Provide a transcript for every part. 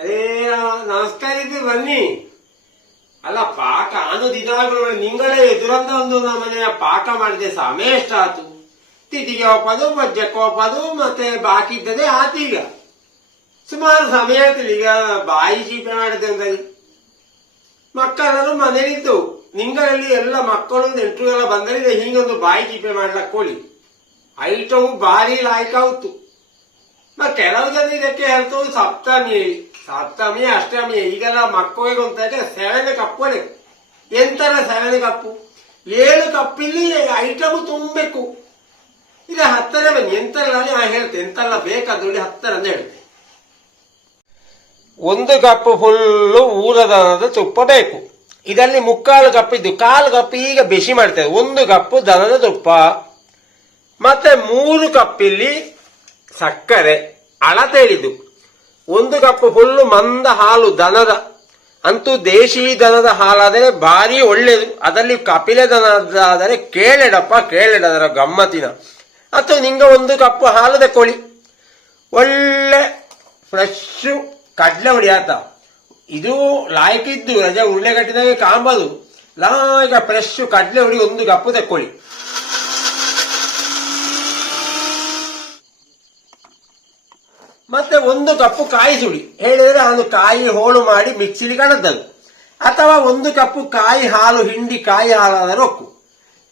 ಅದೇ ನಮಸ್ಕಾರ ಇದ್ದು ಬನ್ನಿ. ಅಲ್ಲ ಪಾಕ ಅನ್ನೋದು ದಿನಾಗಳು ನಿಂಗಳೇ ಎದುರಂದ ಒಂದು ನಮ್ಮನೆಯ ಪಾಕ ಮಾಡಿದೆ. ಸಮಯ ಆತು. ತಿಥಿಗೆ ಒಪ್ಪದು ಬಜ್ಜಕ್ಕೆ ಒಪ್ಪದು, ಮತ್ತೆ ಬಾಕಿ ಇದ್ದದೆ ಆತೀಗ. ಸುಮಾರು ಸಮಯ ಆಯ್ತು ಈಗ ಬಾಯಿ ಜೀಪ ಮಾಡಿದೆ ಅಂದಲ್ಲಿ ಮಕ್ಕಳೆಲ್ಲರೂ ಮನೆಯಲ್ಲಿದ್ದು. ನಿಂಗಳಲ್ಲಿ ಎಲ್ಲ ಮಕ್ಕಳು, ನೆಂಟರುಗೆಲ್ಲ ಬಂದರೆ ಹೀಗೊಂದು ಬಾಯಿ ಜೀಪೆ ಮಾಡ್ಲಕ್ಕೋಳಿ ಐಟಮ್ ಭಾರಿ ಲಾಯ್ಕ್ ಮತ್ತೆ ಕೆಲವು ಜನ ಇದಕ್ಕೆ ಹೇಳ್ತವು, ಸಪ್ತಮಿ ಸಪ್ತಮಿ, ಅಷ್ಟಮಿ, ಈಗೆಲ್ಲ ಮಕ್ಕಳಿಗೆ ಅಂತ ಕಪ್ಪು ಕಪ್ಪನೆ ಎಂತರ ಸೆವೆನ್ ಕಪ್ಪು? ಏಳು ಕಪ್ಪಿಲ್ಲಿ ಐಟಮ್ ತುಂಬಬೇಕು. ಈಗ ಹತ್ತರ ಬನ್ನಿ ಎಂತಲ್ಲ ನಾ ಹೇಳ್ತೇನೆ ಎಂತೆಲ್ಲ ಬೇಕಾದ್ರೆ ಹತ್ತರ ಅಂತ ಹೇಳ್ತೇನೆ ಒಂದು ಕಪ್ ಫುಲ್ಲು ಊರದನದ ತುಪ್ಪ ಬೇಕು. ಇದರಲ್ಲಿ ಮುಕ್ಕಾಲು ಕಪ್ ಇದ್ದು, ಕಾಲು ಕಪ್ ಈಗ ಬಿಸಿ ಮಾಡ್ತೇವೆ. ಒಂದು ಕಪ್ಪು ದನದ ತುಪ್ಪ. ಮತ್ತೆ ಮೂರು ಕಪ್ಪಿಲ್ಲಿ ಸಕ್ಕರೆ ಅಳತೆಳಿದು ಒಂದು ಕಪ್ ಫುಲ್ಲು ಮಂದ ಹಾಲು, ದನದ. ಅಂತೂ ದೇಶಿ ದನದ ಹಾಲಾದರೆ ಭಾರಿ ಒಳ್ಳೆಯದು. ಅದರಲ್ಲಿ ಕಪಿಲೆ ದನದಾದರೆ ಕೇಳೆಡಪ್ಪ, ಕೇಳೆಡದರ ಗಮ್ಮತ್ತಿನ. ಅಥವಾ ನಿಂಗೆ ಒಂದು ಕಪ್ ಹಾಲು ತಕೊಳ್ಳಿ ಒಳ್ಳೆ ಫ್ರೆಶ್ ಕಡ್ಲೆ ಹೊಡಿ ಆತ ಇದು ಲಾಯ್ಕಿದ್ದು ರಜೆ ಉಳ್ಳೆಗಟ್ಟಿದಾಗೆ ಕಾಂಬದು. ಲಾಯ್ಕ ಫ್ರೆಶ್ ಕಡ್ಲೆ ಹೊಡಿ ಒಂದು ಕಪ್ಪು ತಕ್ಕೊಳ್ಳಿ ಮತ್ತೆ ಒಂದು ಕಪ್ಪು ಕಾಯಿ ಸುಳಿ. ಹೇಳಿದರೆ ಅದು ಕಾಯಿ ಹೋಳು ಮಾಡಿ ಮಿಕ್ಸಿಲಿ ಕಣದ್ದದು ಅಥವಾ ಒಂದು ಕಪ್ಪು ಕಾಯಿ ಹಾಲು ಹಿಂಡಿ ಕಾಯಿ ಹಾಲಾದರೂ ಹಕ್ಕು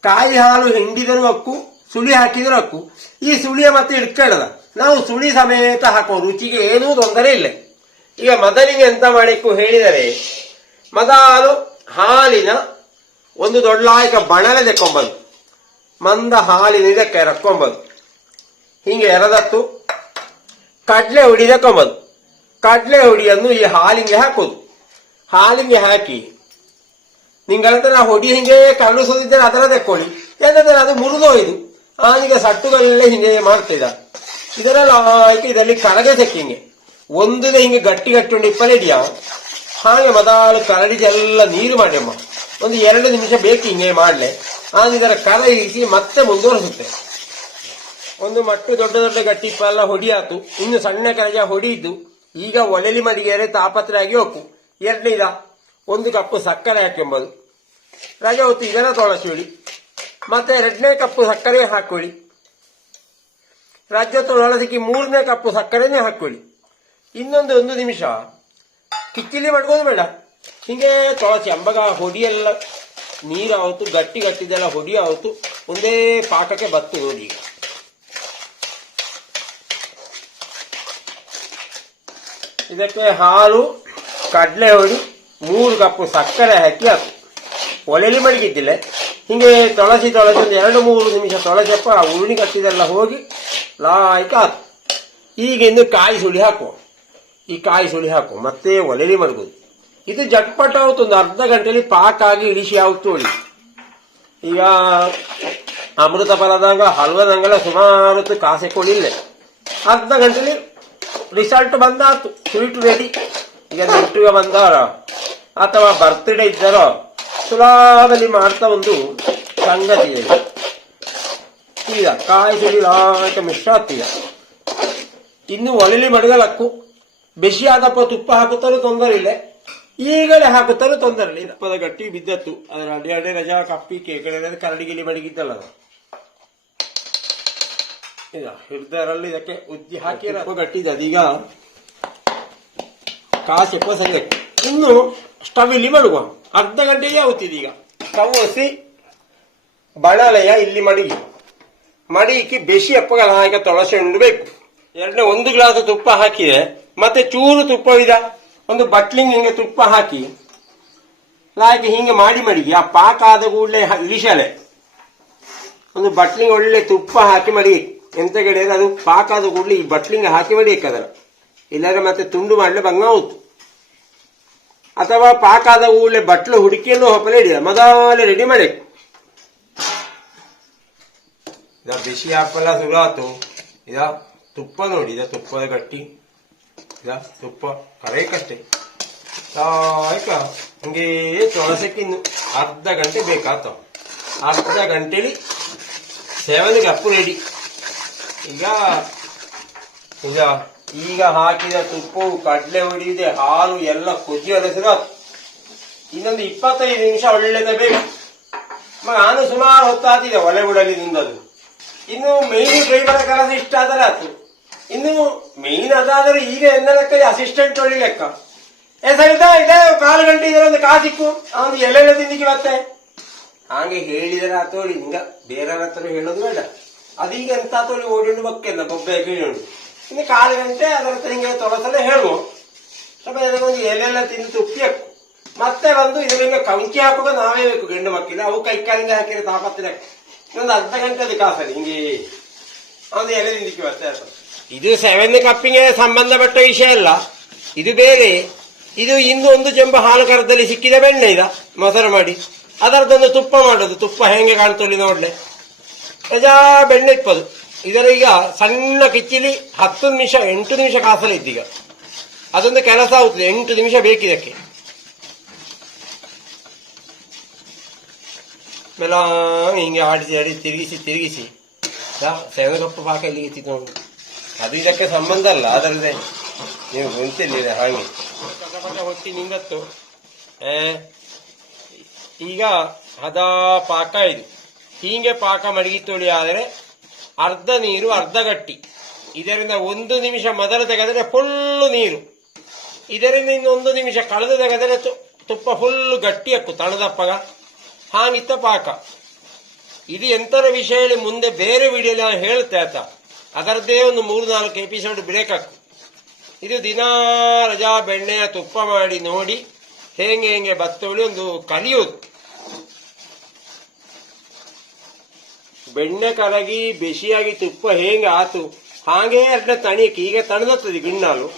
ಕಾಯಿ ಹಾಲು ಹಿಂಡಿದರೂ ಹಕ್ಕು ಸುಳಿ ಹಾಕಿದರೂ ಹಕ್ಕು ಈ ಸುಳಿಯ ಮತ್ತೆ ಇಟ್ಕೊಳ್ಳದ. ನಾವು ಸುಳಿ ಸಮೇತ ಹಾಕೋ ರುಚಿಗೆ ಏನೂ ತೊಂದರೆ ಇಲ್ಲ. ಈಗ ಮದನಿಗೆ ಎಂತ ಮಾಡಿಕ್ಕು ಹೇಳಿದರೆ, ಮದಾಲು ಹಾಲಿನ ಒಂದು ದೊಡ್ಡಾಯಕ ಬಣಲೆ ತೆಕ್ಕೊಂಬದು. ಮಂದ ಹಾಲಿನ ಇದಕ್ಕೆ ರಕ್ಕೊಂಬದು. ಹಿಂಗೆ ಎರದತ್ತು ಕಡ್ಲೆ ಹುಡಿ ತಕೊಂಬದು. ಕಡಲೆ ಹುಡಿಯನ್ನು ಈ ಹಾಲಿಗೆ ಹಾಕೋದು. ಹಾಲಿಗೆ ಹಾಕಿ ನಿಂಗಳಂತ ನಾ ಹೊಡಿ ಹಿಂಗೆ ಕರುಣಿಸೋದಿದ್ದರೆ ಅದರ ತೆಕ್ಕೊಳ್ಳಿ. ಯಾಕಂದ್ರೆ ಅದು ಮುರಿದೋಯ್ದು ಈಗ ಸಟ್ಟುಗಳೆಲ್ಲ ಹಿಂಗೆ ಮಾಡ್ತಿದ್ದ ಇದರಲ್ಲಿ ಹಾಕಿ ಇದರಲ್ಲಿ ಕರಗೆ ತೆಕ್ಕಿಂಗೆ. ಒಂದಿನ ಹಿಂಗೆ ಗಟ್ಟಿ ಗಟ್ಟಿ ಉಂಡು ಹಾಗೆ ಮೊದಲು ಕರಡಿದೆಲ್ಲ ನೀರು ಮಾಡ್ಯಮ್ಮ. ಒಂದು ಎರಡು ನಿಮಿಷ ಬೇಕು ಹಿಂಗೆ ಮಾಡಲೆ. ಆ, ಇದರ ಕರ ಮತ್ತೆ ಮುಂದುವರಿಸುತ್ತೆ. ಒಂದು ಮಟ್ಟು ದೊಡ್ಡ ದೊಡ್ಡ ಗಟ್ಟಿಪ್ಪ ಎಲ್ಲ ಹೊಡಿಯಾತು. ಇನ್ನು ಸಣ್ಣ ಕರಜ ಹೊಡಿಯಿದ್ದು. ಈಗ ಒಲೆಲಿ ಮಡಿಗೆರೆ ತಾಪತ್ರೆಯಾಗಿ ಹೋಗು ಎರಡನೇದ ಒಂದು ಕಪ್ಪು ಸಕ್ಕರೆ ಹಾಕೆಂಬುದು ರಜೆ ಹೊತ್ತು ಇದನ್ನ ತೊಳಸಿಳಿ ಮತ್ತೆ ಎರಡನೇ ಕಪ್ಪು ಸಕ್ಕರೆ ಹಾಕೊಳ್ಳಿ ರಾಜ್ಯ ತೊಳಸಿಕ್ಕಿ ಮೂರನೇ ಕಪ್ಪು ಸಕ್ಕರೆನೇ ಹಾಕೊಳ್ಳಿ ಇನ್ನೊಂದು ಒಂದು ನಿಮಿಷ. ಕಿಚ್ಚಿಲಿ ಮಾಡ್ಕೋದು ಬೇಡ. ಹಿಂಗೆ ತೊಳಸಿ. ಅಂಬಗ ಹೊಡಿಯೆಲ್ಲ. ನೀರು ಆವತ್ತು ಗಟ್ಟಿ ಗಟ್ಟಿದೆಲ್ಲ ಹೊಡಿ ಆವತ್ತು ಒಂದೇ ಪಾಕಕ್ಕೆ ಬತ್ತು ನೋಡಿ ಇದಕ್ಕೆ ಹಾಲು ಕಡಲೆ ಹೊಡಿ ಮೂರು ಕಪ್ಪು ಸಕ್ಕರೆ ಹಾಕಿ ಹಾಕು. ಒಲೆಯಲ್ಲಿ ಮಡಗಿದ್ದಿಲ್ಲ. ಹಿಂಗೆ ತೊಳಸಿ ತೊಳಸಿ ಒಂದು ಎರಡು ಮೂರು ನಿಮಿಷ ತೊಳಸಪ್ಪ, ಆ ಉರುಳಿ ಕಟ್ಟಿದೆಲ್ಲ ಹೋಗಿ ಲಾಯ್ಕ ಹಾಕು. ಈಗ ಕಾಯಿ ಸುಳಿ ಹಾಕು ಈ ಕಾಯಿ ಸುಳಿ ಹಾಕು ಮತ್ತೆ ಒಲೆಯಲ್ಲಿ ಮಡಗೋದು. ಇದು ಜಟ್ಪಟ ಆವತ್ತು, ಒಂದು ಅರ್ಧ ಗಂಟೆಯಲ್ಲಿ ಪಾಕ ಆಗಿ ಇಳಿಸಿ ಆವತ್ತು ಒಳ್ಳೆ ಈಗ ಅಮೃತ ಫಲದಾಗ, ಹಲ್ವದಂಗಲ್ಲ ಸುಮಾರು ಕಾಸೆ ಕೊಡಿಲ್ಲ ಅರ್ಧ ಗಂಟೆಲಿ ರಿಸಲ್ಟ್ ಬಂದಾತು. ಸ್ವೀಟ್ ರೆಡಿ ಈಗ ನೆಂಟಿಗೆ ಬಂದಾರ ಅಥವಾ ಬರ್ತ್ಡೇ ಇದ್ದಾರೋ? ಸುಲಭದಲ್ಲಿ ಮಾಡ್ತಾ ಒಂದು ಸಂಗತಿ ಇದೆ ಈಗ ಕಾಯಿ ಸುಳಿ ಲಾಯ್ಕ ಮಿಶ್ರ ಈಗ. ಇನ್ನು ಒಲೆಲಿ ಮಡಗಲಕ್ಕು. ಬಿಸಿ ಆದಪ್ಪ ತುಪ್ಪ ಹಾಕುತ್ತಾರೂ ತೊಂದರೆ ಇಲ್ಲ. ಈಗಲೇ ಹಾಕುತ್ತಾರೂ ತೊಂದರೆ ಇಲ್ಲ. ತುಪ್ಪದ ಗಟ್ಟಿ ಬಿದ್ದತ್ತು. ಅದರ ಅಡಿ ಅಡೆ ರಜಾ, ಕಪ್ಪಿ ಕೇಕಡೆ ಕರಡಿಗಿಲಿ ಮಡಗಿದ್ದಲ್ಲ ಈಗ ಹಿಡ್ದರಲ್ಲಿ ಇದಕ್ಕೆ ಉಜ್ಜಿ ಹಾಕಿ ಗಟ್ಟಿದೆ ಅದೀಗ ಎಪ್ಪ ಸಂಗತಿ ಇನ್ನು ಸ್ಟವ್ ಇಲ್ಲಿ ಮಡುವ. ಅರ್ಧ ಗಂಟೆಗೆ ಆಗುತ್ತಿದೆ ಸ್ಟವ್ ಹಸಿ ಬಣಲೆಯ ಇಲ್ಲಿ ಮಡಗಿ. ಮಡಿಕಿ ಬೆಸಿ ಅಪ್ಪಗಳ ಹಾಗೆ ತೊಳಸೆ ಬೇಕು. ಎರಡನೇ ಒಂದು ಗ್ಲಾಸ್ ತುಪ್ಪ ಹಾಕಿದೆ. ಮತ್ತೆ ಚೂರು ತುಪ್ಪವಿದ ಒಂದು ಬಟ್ಲಿಂಗ್ ಹಿಂಗೆ ತುಪ್ಪ ಹಾಕಿ. ಹಾಕಿ ಹಿಂಗೆ ಮಾಡಿ ಮಡಿಗೆ. ಆ ಪಾಕ ಆದ ಕೂಡಲೇ ಇಳಿಸಲೆ ಒಂದು ಬಟ್ಲಿಂಗ್ ಒಳ್ಳೆ ತುಪ್ಪ ಹಾಕಿ ಮಡಿ ಎಂತ ಕಡೆ ಅದು ಪಾಕ ಆದ ಕೂಡಲೇ ಈ ಬಟ್ಲಿಂಗ್ ಹಾಕಿ ಹೊಡಿಯಕ್ಕದರ ಇಲ್ಲಾದ್ರೆ ಮತ್ತೆ ತುಂಡು ಮಾಡಲೆ ಭಂಗ ಹೋಯ್ತು ಅಥವಾ ಪಾಕ ಆದ ಕೂಡಲೇ ಬಟ್ಲು ಹುಡುಕಿಯನ್ನು ಹೊಪ್ಪಲೆ ಹಿಡಿದ ಮೊದಲೇ ರೆಡಿ ಮಾಡಿ ಇದ ಬಿಸಿ ಹಾಪಲ್ಲ ಸುರಾತು ಇದ ತುಪ್ಪ ನೋಡಿ, ಇದ ತುಪ್ಪದ ಗಟ್ಟಿ. ಇದ ತುಪ್ಪ ಕರೆಯಕ್ಕಷ್ಟೇ. ಸಾಯ್ಕ ಹಂಗೆ ತೊಳಸಕ್ಕಿನ್ನು ಅರ್ಧ ಗಂಟೆ ಬೇಕಾತ ಅರ್ಧ ಗಂಟೆಲಿ ಸೆವೆನ್ಗೆ ಅಪ್ಪು ರೆಡಿ ಈಗ ಈಗ ಈಗ ಹಾಕಿದ ತುಪ್ಪವು ಕಡಲೆ ಹೊಡಿದೆ ಹಾಲು ಎಲ್ಲ ಕುದಿ ಒಲೆಸಿದ ಇನ್ನೊಂದು ಇಪ್ಪತ್ತೈದು ನಿಮಿಷ ಒಳ್ಳೆದ ಬೇಕು. ನಾನು ಸುಮಾರು ಹೊತ್ತಾತಿದೆ ಒಲೆ ಬಿಡಲಿ ನಿಂದದು. ಇನ್ನು ಮೇನ್ ಡ್ರೈವರ್ ಕೆಲಸ ಇಷ್ಟ ಆದರೆ ಆತು ಇನ್ನು ಮೇನ್ ಅದಾದರೆ ಈಗ ಎನ್ನ ಲೆಕ್ಕ ಅಸಿಸ್ಟೆಂಟ್ ಒಳ್ಳೆ ಲೆಕ್ಕ. ಏ ಸರಿತ ಇದೆ ಕಾಲು ಗಂಟೆ ಇದ್ರೆ ಒಂದು ಕಾಸಿಕ್ಕು ಅವನು ಎಲ್ಲೆಲ್ಲ ತಿಂದಿಕ್ಕೆ ಮತ್ತೆ ಹಾಗೆ ಹೇಳಿದರೆ ಆತೋಳಿ ಹಿಂಗ ಬೇರೆಯವ್ರ ಹತ್ರ ಹೇಳೋದು ಬೇಡ. ಅದೀಗ ಎಂತ ತೋಳಿ ಓಡಿಕೊಂಡು ಬಕ್ಕೆಲ್ಲ ಬೊಬ್ಬೆ ಕೇಳೋಣ ಇನ್ನು ಕಾಲು ಗಂಟೆ ಅದರ ಹತ್ರ ಹಿಂಗೆ ತೊಡಸಲೇ ಹೇಳುವ ಸ್ವಲ್ಪ ಒಂದು ಎಲೆಲ್ಲ ತಿಂದು ತುಪ್ಪಿ ಹಾಕು ಮತ್ತೆ ಬಂದು ಇದ್ರ ಹಿಂಗೆ ಕಂಕಿ ಹಾಕುವಾಗ ನಾವೇ ಬೇಕು ಗಂಡು ಮಕ್ಕಳಿಗೆ ಅವು ಕೈ ಕಾಲಿಂದ ಹಾಕಿದ್ರೆ ತಾಪತ್ತಿರ ಇನ್ನೊಂದು ಅರ್ಧ ಗಂಟೆ ಅದು ಕಾಸಲ್ಲಿ ಹಿಂಗೆ ಅವನು ಎಲೆ ತಿಂದಿಕ್ಕೆ ಮತ್ತೆ ಆಯ್ತು. ಇದು ಸೆವೆನ್ ಕಪ್ಪಿಗೆ ಸಂಬಂಧಪಟ್ಟ ವಿಷಯ ಅಲ್ಲ ಇದು ಬೇರೆ ಇದು ಇಂದು ಒಂದು ಚೆಂಬ ಹಾಲು ಕರದಲ್ಲಿ ಸಿಕ್ಕಿದ ಬೆಣ್ಣೆ ಇದ ಮೊಸರು ಮಾಡಿ ಅದರದೊಂದು ತುಪ್ಪ ಮಾಡೋದು ತುಪ್ಪ ಹೆಂಗೆ ಕಾಣ್ತೊಳ್ಳಿ ನೋಡ್ಲೆ ಯಜಾ ಬೆಣ್ಣೆ ಇಪ್ಪದು ಇದರ ಈಗ ಸಣ್ಣ ಕಿಚ್ಚಿಲಿ ಹತ್ತು ನಿಮಿಷ, ಎಂಟು ನಿಮಿಷ ಕಾಸಲ್ಲಿ ಇದ್ದೀಗ ಅದೊಂದು ಕೆಲಸ ಆಗುತ್ತದೆ. ಎಂಟು ನಿಮಿಷ ಬೇಕಿದಕ್ಕೆ ಮೇಲ, ಹಿಂಗೆ ಆಡಿಸಿ ಆಡಿ ತಿರುಗಿಸಿ ತಿರುಗಿಸಿ. ಕಪ್ ಪಾಕ ಇಲ್ಲಿ ಇತ್ತು ನೋಡಿ. ಅದು ಇದಕ್ಕೆ ಸಂಬಂಧ ಅಲ್ಲ. ಅದರದೇ ನೀವು ಗೊತ್ತಿಲ್ಲ ಹಾಗೆ. ಹೊತ್ತಿ ನಿಂದತ್ತು ಈಗ ಹದ ಪಾಕ ಇದು. ಹೀಗೆ ಪಾಕ ಮಡಗಿತ್ತೋಳಿ ಆದರೆ ಅರ್ಧ ನೀರು, ಅರ್ಧ ಗಟ್ಟಿ. ಇದರಿಂದ ಒಂದು ನಿಮಿಷ ಮೊದಲು ತೆಗೆದರೆ ಫುಲ್ಲು ನೀರು. ಇದರಿಂದ ಇನ್ನೊಂದು ನಿಮಿಷ ಕಳೆದು ತೆಗೆದರೆ ತುಪ್ಪ ಫುಲ್ಲು ಗಟ್ಟಿ ಹಕ್ಕು ತಣದಪ್ಪಗ ಹಾಗಿತ್ತ ಪಾಕ. ಇದು ಎಂತರ ವಿಷಯ ಹೇಳಿ ಮುಂದೆ ಬೇರೆ ವಿಡಿಯೋಲಿ ನಾನು ಹೇಳುತ್ತೆ ಆತ. ಅದರದ್ದೇ ಒಂದು ಮೂರು ನಾಲ್ಕು ಎಪಿಸೋಡ್ ಬ್ರೇಕ್ ಹಾಕು. ಇದು ದಿನಾ ರಜಾ ಬೆಣ್ಣೆಯ ತುಪ್ಪ ಮಾಡಿ ನೋಡಿ, ಹೇಗೆ ಹೇಗೆ ಬತ್ತೋಳಿ ಒಂದು ಕಲಿಯೋದು. ಬೆಣ್ಣೆ ಕರಗಿ ಬಿಸಿಯಾಗಿ ತುಪ್ಪ ಹೇಗೆ ಆತು, ಹಾಗೆ ಅಡ್ಡ ತಣಿಯಕ್ಕೆ ಈಗ ತಣದತ್ತದೆ ಗಿಣ್ಣಾಲು.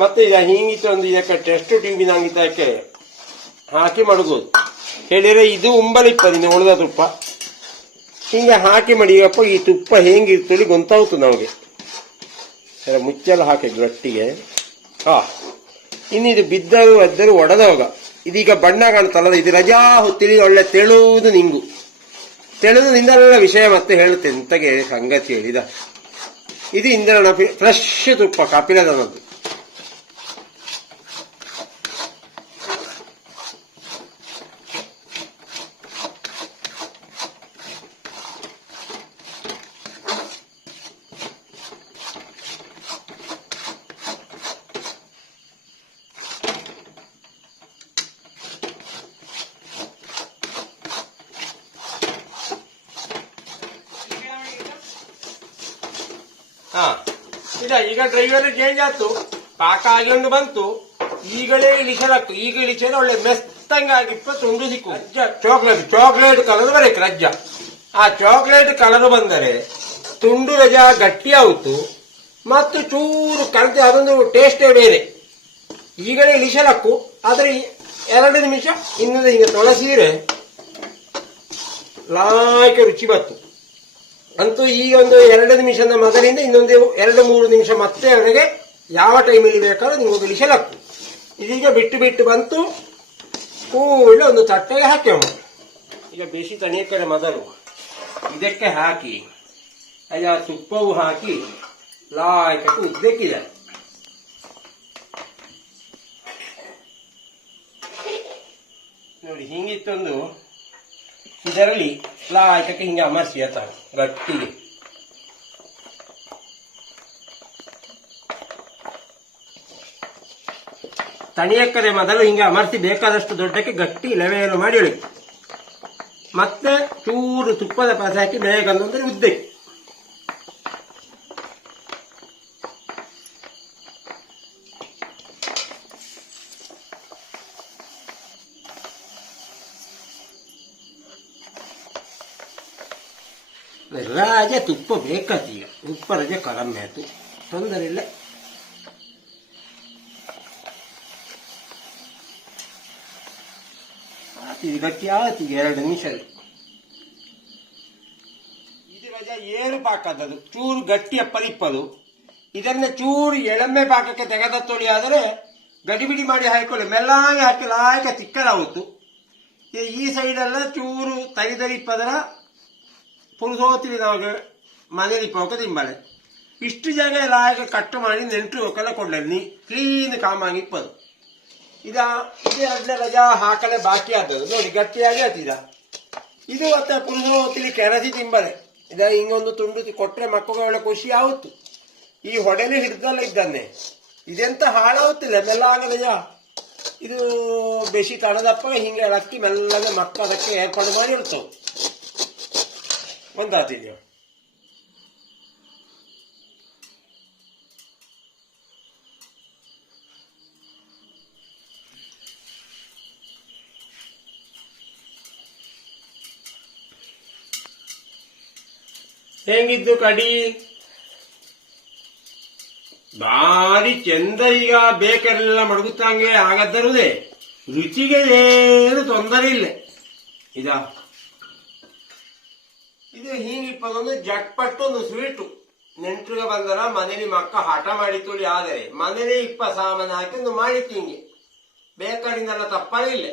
ಮತ್ತೆ ಈಗ ಹಿಂಗಿತ್ತು ಒಂದು ಇದಕ್ಕೆ ಟೆಸ್ಟ್ ಟ್ಯೂಬಿನಂಗಿದ್ದಕ್ಕೆ ಹಾಕಿ ಮಡಗೋದು. ಹೇಳಿದ್ರೆ ಇದು ಉಂಬಲಿಪ್ಪದಿನ ಉಳಿದ ತುಪ್ಪ. ಹಿಂಗೆ ಹಾಕಿ ಮಡಿಯಪ್ಪ, ಈ ತುಪ್ಪ ಹೇಗಿರ್ತದೆ ಗೊಂತಾವ್ತು ನಮಗೆ. ಮುಚ್ಚಲ ಹಾಕಿ ಗಟ್ಟಿಗೆ ಹಾ, ಇನ್ನು ಇದು ಬಿದ್ದರು ಎದ್ದರು ಒಡೆದವಾಗ ಇದೀಗ ಬಣ್ಣ ಕಾಣ್ತಲ್ಲ, ಇದು ರಜಾ ಹೊತ್ತಿಲಿ ಒಳ್ಳೆ ತೆಳುವುದು ನಿಂಗು. ತೆಳೆದು ನಿಂದರಲ್ಲ ವಿಷಯ ಮತ್ತೆ ಹೇಳುತ್ತೆ ಎಂತಗೆ ಸಂಗತಿ ಹೇಳಿದ. ಇದು ಇಂದ್ರನ ಫ್ರೆಶ್ ತುಪ್ಪ ಕಪಿಲದನದ್ದು ಹಾ ಇಲ್ಲ ಈಗ ಡ್ರೈವರ್ ಚೇಂಜ್ ಆಯ್ತು. ಪಾಕ ಆಗಿ ಒಂದು ಬಂತು. ಈಗಲೇ ಇಳಿಸಲಾಗ್ತು ಈಗ ಇಳಿಸಿದ್ರೆ ಒಳ್ಳೆ ಮೆಸ್ತಂಗಾಗಿಪ್ಪ ತುಂಡು ಸಿಕ್ಕು. ರಜ್ಜ. ಚಾಕ್ಲೇಟ್ ಚಾಕ್ಲೇಟ್ ಕಲರ್ ಬರಕ್ಕೆ ರಜ್ಜ. ಆ ಚಾಕ್ಲೇಟ್ ಕಲರ್ ಬಂದರೆ ತುಂಡು ರಜಾ ಗಟ್ಟಿ ಆಯ್ತು. ಮತ್ತು ಚೂರು ಕರೆದು ಅದೊಂದು ಟೇಸ್ಟೇ ಬೇರೆ. ಈಗಲೇ ಇಳಿಸಲಾಕು ಆದ್ರೆ ಎರಡು ನಿಮಿಷ ಇನ್ನೊಂದು ಹಿಂಗೆ ತೊಳಸಿದ್ರೆ ಲಾಯ್ಕ ರುಚಿ ಬತ್ತು ಅಂತೂ ಈ ಒಂದು ಎರಡು ನಿಮಿಷದ ಮೊದಲಿಂದ ಇನ್ನೊಂದು ಎರಡು ಮೂರು ನಿಮಿಷ ಮತ್ತೆ ಅವರಿಗೆ ಯಾವ ಟೈಮಲ್ಲಿ ಬೇಕಾದ್ರೂ ನಿಮಗೆ ಇಳಿಸಲಾಗ್ತದೆ ಇದೀಗ ಬಿಟ್ಟು ಬಿಟ್ಟು ಬಂತು, ಕೂಡಲೇ ಒಂದು ತಟ್ಟೆಗೆ ಹಾಕ್ಯವ ಈಗ ಬಿಸಿ ಕಡೆ ಮೊದಲು ಇದಕ್ಕೆ ಹಾಕಿ, ಅಯ್ಯ, ತುಪ್ಪವು ಹಾಕಿ ಲಾಯ್ಕು ಉದ್ದಕ್ಕಿದೆ. ನೋಡಿ, ಹಿಂಗಿತ್ತೊಂದು ಇದರಲ್ಲಿ ಲಾಯ್ಕಕ್ಕೆ ಹಿಂಗೆ ಅಮರ್ಸಿ ಆತ ಗಟ್ಟಿಗೆ. ತಣಿಯಕ್ಕದೆ ಮೊದಲು ಹಿಂಗೆ ಅಮರ್ಸಿ ಬೇಕಾದಷ್ಟು ದೊಡ್ಡಕ್ಕೆ ಗಟ್ಟಿ ಲೆವೆಯನ್ನು ಮಾಡಿ ಮತ್ತೆ ಚೂರು ತುಪ್ಪದ ಪಾಸ ಹಾಕಿ ಬೇಗಂದ್ರೆ ಉದ್ದಕ್ಕೆ ರಾಜ ತುಪ್ಪ ಬೇಕಾತು ತುಪ್ಪ ಉಪ್ಪ ರಜೆ ಕಡಿಮೆ ಆಯ್ತು ತೊಂದರೆ ಇಲ್ಲ. ಆತು ಇದು ಗಟ್ಟಿ ಆತಿಗೆ ಎರಡು ನಿಮಿಷ ಇದು ರಜ ಏರು ಪಾಕದ್ದು ಚೂರು ಗಟ್ಟಿಯ ಪರಿಪ್ಪದು. ಇದನ್ನ ಚೂರು ಎಳಮೆ ಪಾಕಕ್ಕೆ ತೆಗೆದ ತೊಳಿ ಆದರೆ ಗಡಿಬಿಡಿ ಮಾಡಿ ಹಾಕೊಳ್ಳಿ ಮೆಲ್ಲಾಗಿ ಹಾಕಿ ಲಾಯಕ ತಿಕ್ಕಲಾಗುತ್ತು. ಈ- ಸೈಡೆಲ್ಲ ಚೂರು ತರಿದರಿಪ್ಪದರ ಪುರುಸೋತಿವಿ ನಾವು ಮನೇಲಿ ಪೋಕ ತಿಂಬಳೆ. ಇಷ್ಟು ಜಾಗ ಲಾಯಕ ಕಟ್ಟು ಮಾಡಿ ನೆಂಟು ಒಕ್ಕಲ ಕೊಡ್ಲೆ ನೀ ಕ್ಲೀನ್ ಕಾಮಾಗಿ ಇಪ್ಪದು. ಇದ, ಇದೇ ಅಡ್ಲೆ ರಜಾ ಹಾಕಲೆ ಬಾಕಿ ಆದದ್ದು. ನೋಡಿ, ಗಟ್ಟಿಯಾಗಿ ಹತ್ತಿದ ಇದು ಮತ್ತೆ ಪುರುಷ ಹೊತ್ತಿಲಿ ಕೆರಸಿ ತಿಂಬಲೆ ಇದ ಹಿಂಗೊಂದು ತುಂಡು ಕೊಟ್ಟರೆ ಮಕ್ಕಳ ಖುಷಿ ಆವತ್ತು. ಈ ಹೊಡೆಲಿ ಹಿಡ್ದಲ್ಲ ಇದ್ದಾನೆ ಇದೆಂತ ಹಾಳಾಗುತ್ತಿಲ್ಲ ಮೆಲ್ಲ ಮೆಲ್ಲಾಗದಯ್ಯ ಇದು ಬೆಸಿ ತಣದಪ್ಪ, ಹಿಂಗೆ ಅಕ್ಕಿ ಮೆಲ್ಲಗೆ ಮಕ್ಕ ಅದಕ್ಕೆ ಏರ್ಪಾಡು ಮಾಡಿ ಇರ್ತವೆ ಒಂದಾತಿದ್ಯ ಹೆಂಗಿದ್ದು ಕಡಿ? ಭಾರಿ ಚಂದ ಈಗ ಬೇಕರೆಲ್ಲ ಮಡಗುತ್ತಂಗೆ ಆಗದ್ದರುದೇ. ರುಚಿಗೆ ಏನು ತೊಂದರೆ ಇಲ್ಲ ಇದ? ಇದು ಹೀಗಿಪ್ಪದೊಂದು ಜಟ್ಪಟ್ಟೊಂದು ಸ್ವೀಟು ನೆಂಟ್ರಿಗೆ ಬಂದರ ಮನೇಲಿ ಮಕ್ಕ ಹಠ ಮಾಡಿ ತುಳಿ, ಆದರೆ ಮನೇಲಿ ಇಪ್ಪ ಸಾಮಾನು ಹಾಕಿ ಒಂದು ಮಾಡಿತ್ತು ಹಿಂಗೆ. ಬೇಕಾಡಿನೆಲ್ಲ ತಪ್ಪಲಿಲ್ಲ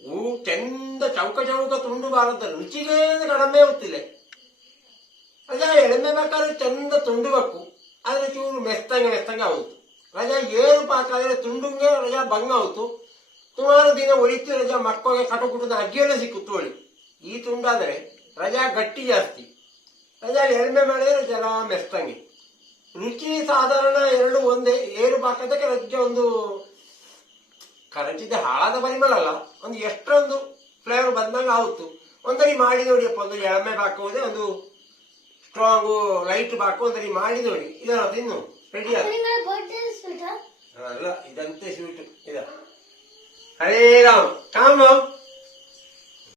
ಹೂ ಚಂದ ಚೌಕ ಚೌಕ ತುಂಡು ಬಾರದ ರುಚಿಗೆ ಕಡಿಮೆ ಹೋಗ್ತಿಲ್ಲ ರಜಾ ಎಳಮೆ ಬೇಕಾದ್ರೆ ಚಂದ ತುಂಡಬೇಕು ಆದ್ರೆ ಚೂರು ಮೆಸ್ತಂಗೆ ಮೆಸ್ತಂಗ ಆಗುತ್ತೆ ರಜಾ ಏರು ಪಾಕಾದ್ರೆ ತುಂಡುಂಗೆ ರಜಾ ಭಂಗ ಸುಮಾರು ದಿನ ಒಳಿತು ರಜಾ ಮಕ್ಕಳಿಗೆ ಕಟುಕುಟದ ಅಗ್ಗಿಯಲ್ಲೇ ಸಿಕ್ಕುತ್ತು ಒಳಿ ಈ ತುಂಡಾದ್ರೆ ರಜಾ ಗಟ್ಟಿ ಜಾಸ್ತಿ. ರಜಾ ಹೆಲ್ಮೆ ಮಾಡಿದ್ರೆ ಜನ ಮೆಸ್ತಂಗೆ. ರುಚಿ ಸಾಧಾರಣ ಎರಡು ಒಂದೇ ಏರು ಬಾಕದಕ್ಕೆ ರಜೆ ಒಂದು ಕರಂಚಿದ ಹಾಳಾದ ಪರಿಮಳ ಅಲ್ಲ. ಒಂದು ಎಷ್ಟೊಂದು ಫ್ಲೇವರ್ ಬಂದಾಗ ಆಯಿತು ಒಂದರಿ ಮಾಡಿ ನೋಡಿಯಪ್ಪ ಒಂದು ಎಳಮೆ ಬಾಕೋದೆ ಒಂದು ಸ್ಟ್ರಾಂಗ್ ಲೈಟ್ ಬಾಕು ಒಂದರಿ ಮಾಡಿ ನೋಡಿ. ಇದನ್ನ ತಿನ್ನು ರೆಡಿ ಅಲ್ಲ ಇದಂತೆ ಸ್ವೀಟ್ ಇದ. ಹರೇ ರಾಮ್. ಕಾಮ್